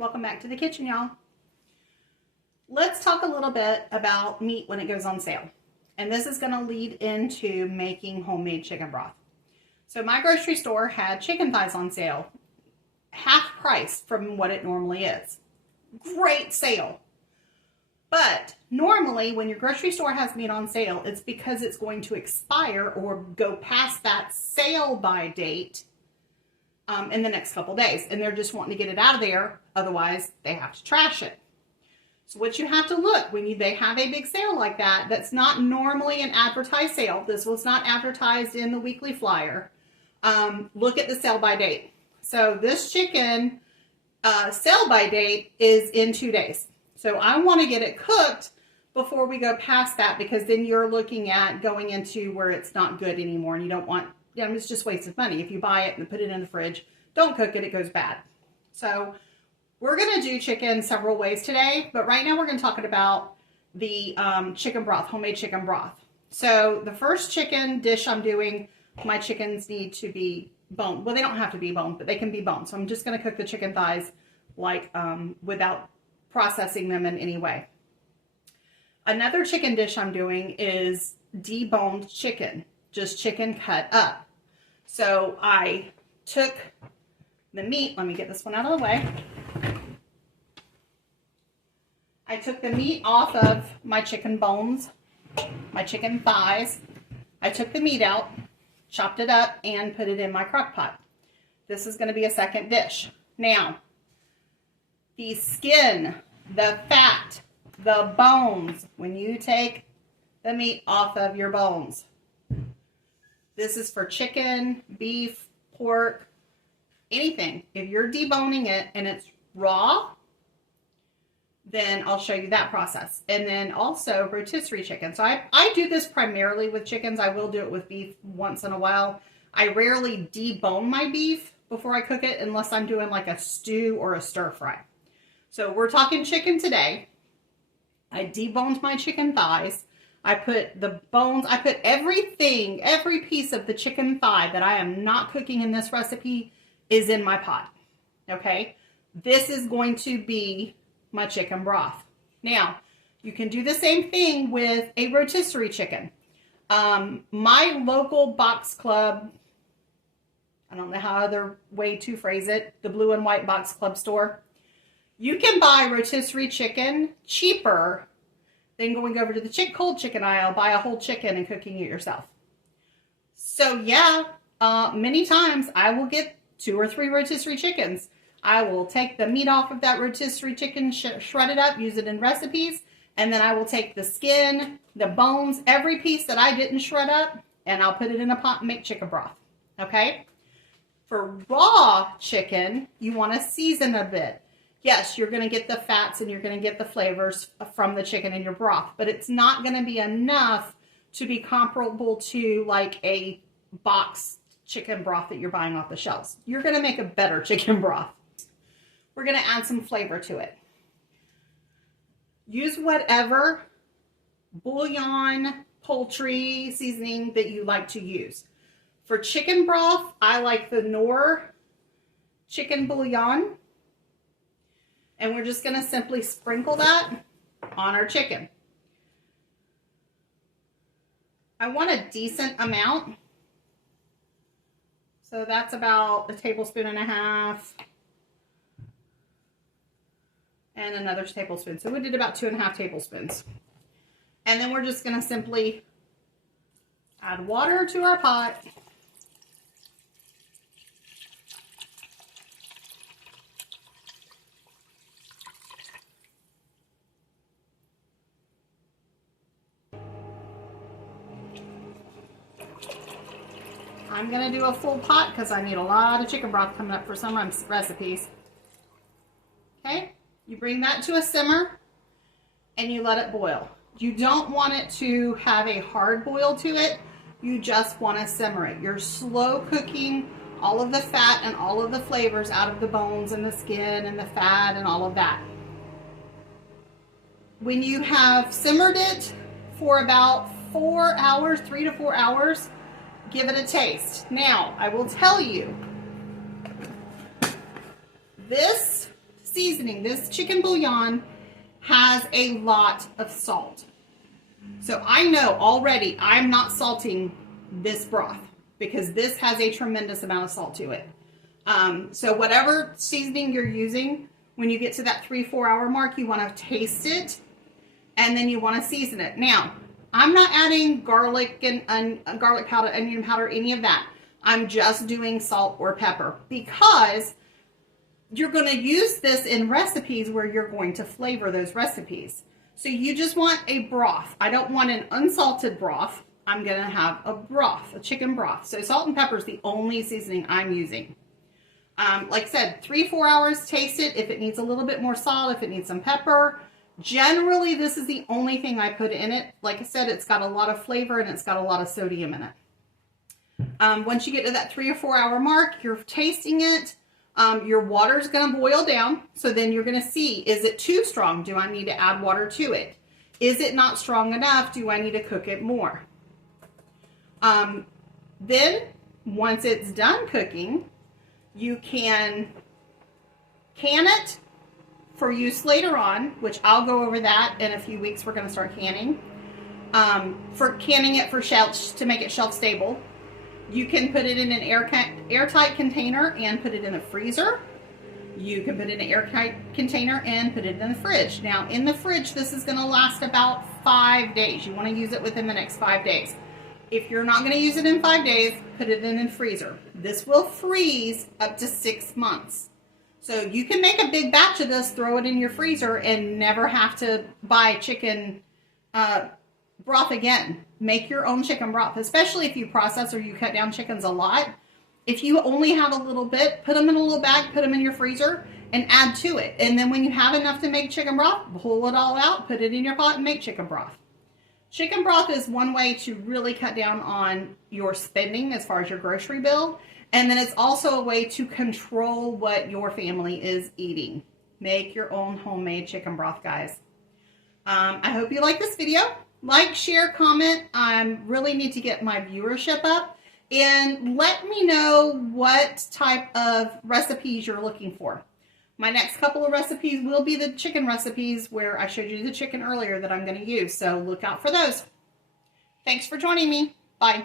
Welcome back to the kitchen, y'all. Let's talk a little bit about meat when it goes on sale. And this is going to lead into making homemade chicken broth. So my grocery store had chicken thighs on sale, half price from what it normally is. Great sale. But normally when your grocery store has meat on sale, it's because it's going to expire or go past that sale by date in the next couple days. And they're just wanting to get it out of there. Otherwise, they have to trash it. So what you have to look when they have a big sale like that, that's not normally an advertised sale. This was not advertised in the weekly flyer. Look at the sell by date. So this chicken sell by date is in 2 days. So I want to get it cooked before we go past that, because then you're looking at going into where it's not good anymore and you don't want, it's just wasted money. If you buy it and put it in the fridge, don't cook it, it goes bad. So we're going to do chicken several ways today, but right now we're going to talk about the chicken broth, homemade chicken broth. So the first chicken dish I'm doing, my chickens need to be boned. Well, they don't have to be boned, but they can be boned. So I'm just going to cook the chicken thighs like without processing them in any way. Another chicken dish I'm doing is deboned chicken, just chicken cut up. So I took the meat, let me get this one out of the way. I took the meat off of my chicken bones, my chicken thighs. I took the meat out, chopped it up, and put it in my crock pot. This is going to be a second dish. Now, the skin, the fat, the bones, when you take the meat off of your bones. This is for chicken, beef, pork, anything. If you're deboning it and it's raw, then I'll show you that process. And then also rotisserie chicken. So I do this primarily with chickens. I will do it with beef once in a while. I rarely debone my beef before I cook it unless I'm doing like a stew or a stir fry. So we're talking chicken today. I deboned my chicken thighs. I put the bones, I put everything, every piece of the chicken thigh that I am not cooking in this recipe is in my pot. Okay? This is going to be my chicken broth. Now, you can do the same thing with a rotisserie chicken. My local box club, I don't know how other way to phrase it, the blue and white box club store, you can buy rotisserie chicken cheaper than going over to the cold chicken aisle, buy a whole chicken and cooking it yourself. So yeah, many times I will get 2 or 3 rotisserie chickens. I will take the meat off of that rotisserie chicken, shred it up, use it in recipes, and then I will take the skin, the bones, every piece that I didn't shred up, and I'll put it in a pot and make chicken broth. Okay? For raw chicken, you want to season a bit. Yes, you're going to get the fats and you're going to get the flavors from the chicken in your broth, but it's not going to be enough to be comparable to like a box chicken broth that you're buying off the shelves. You're going to make a better chicken broth. We're going to add some flavor to it. Use whatever bouillon, poultry seasoning that you like to use. For chicken broth, I like the Knorr chicken bouillon. And we're just going to simply sprinkle that on our chicken. I want a decent amount. So that's about 1.5 tablespoons. And another tablespoon. So we did about 2.5 tablespoons. And then we're just going to simply add water to our pot. I'm going to do a full pot because I need a lot of chicken broth coming up for some recipes. Okay, you bring that to a simmer and you let it boil. You don't want it to have a hard boil to it. You just want to simmer it. You're slow cooking all of the fat and all of the flavors out of the bones and the skin and the fat and all of that. When you have simmered it for about 4 hours, 3 to 4 hours, give it a taste. Now, I will tell you, this seasoning, this chicken bouillon has a lot of salt. So I know already I'm not salting this broth because this has a tremendous amount of salt to it. So whatever seasoning you're using, when you get to that 3-4 hour mark, you want to taste it and then you want to season it. Now, I'm not adding garlic and garlic powder, onion powder, any of that. I'm just doing salt or pepper because you're going to use this in recipes where you're going to flavor those recipes. So you just want a broth. I don't want an unsalted broth. I'm going to have a broth, a chicken broth. So salt and pepper is the only seasoning I'm using. Like I said, 3-4 hours, taste it. If it needs a little bit more salt, if it needs some pepper. Generally, this is the only thing I put in it. Like I said, it's got a lot of flavor and it's got a lot of sodium in it. Once you get to that 3 or 4 hour mark, you're tasting it. Your water is going to boil down. So then you're going to see, is it too strong? Do I need to add water to it? Is it not strong enough? Do I need to cook it more? Then once it's done cooking, you can it for use later on, which I'll go over that in a few weeks. We're going to start canning. For canning it for shelf, to make it shelf stable. You can put it in an airtight container and put it in the freezer. You can put it in an airtight container and put it in the fridge. Now, in the fridge, this is going to last about 5 days. You want to use it within the next 5 days. If you're not going to use it in 5 days, put it in the freezer. This will freeze up to 6 months. So you can make a big batch of this, throw it in your freezer, and never have to buy chicken broth again. Make your own chicken broth, especially if you process or you cut down chickens a lot. If you only have a little bit, put them in a little bag, put them in your freezer, and add to it. And then when you have enough to make chicken broth, pull it all out, put it in your pot, and make chicken broth. Chicken broth is one way to really cut down on your spending as far as your grocery bill. And then it's also a way to control what your family is eating. Make your own homemade chicken broth, guys. I hope you like this video. Like, share, comment. I really need to get my viewership up. And let me know what type of recipes you're looking for. My next couple of recipes will be the chicken recipes where I showed you the chicken earlier that I'm going to use. So look out for those. Thanks for joining me. Bye.